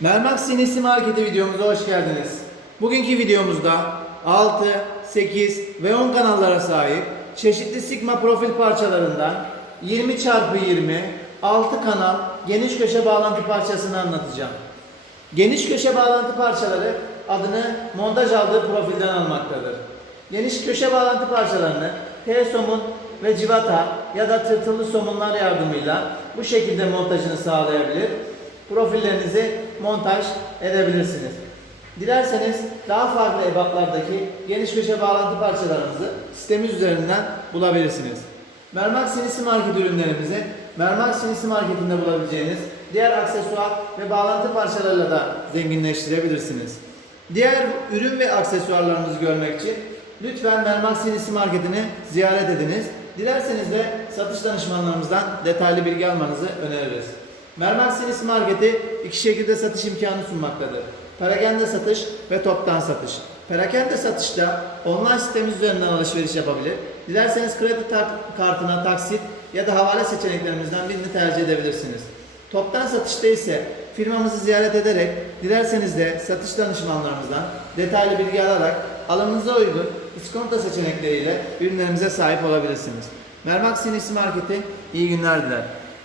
Mermak Sinisi Marketi videomuza hoş geldiniz. Bugünkü videomuzda 6, 8 ve 10 kanallara sahip çeşitli Sigma profil parçalarından 20 x 20 6 kanal geniş köşe bağlantı parçasını anlatacağım. Geniş köşe bağlantı parçaları adını montaj aldığı profilden almaktadır. Geniş köşe bağlantı parçalarını T-somun ve civata ya da tırtıllı somunlar yardımıyla bu şekilde montajını sağlayabilir. Profillerinizi montaj edebilirsiniz. Dilerseniz daha farklı ebatlardaki geniş köşe bağlantı parçalarınızı sitemiz üzerinden bulabilirsiniz. Mermak Sinisi Market ürünlerimizi Mermak Sinisi Market'inde bulabileceğiniz diğer aksesuar ve bağlantı parçalarıyla da zenginleştirebilirsiniz. Diğer ürün ve aksesuarlarımızı görmek için lütfen Mermak Sinisi Market'ini ziyaret ediniz. Dilerseniz de satış danışmanlarımızdan detaylı bilgi almanızı öneririz. Mermak Sinisi Marketi iki şekilde satış imkanı sunmaktadır. Perakende satış ve toptan satış. Perakende satışta online sitemiz üzerinden alışveriş yapabilir. Dilerseniz kredi kartına taksit ya da havale seçeneklerimizden birini tercih edebilirsiniz. Toptan satışta ise firmamızı ziyaret ederek dilerseniz de satış danışmanlarımızdan detaylı bilgi alarak alımınıza uygun iskonto seçenekleriyle ürünlerimize sahip olabilirsiniz. Mermak Sinisi Marketi iyi günler diler.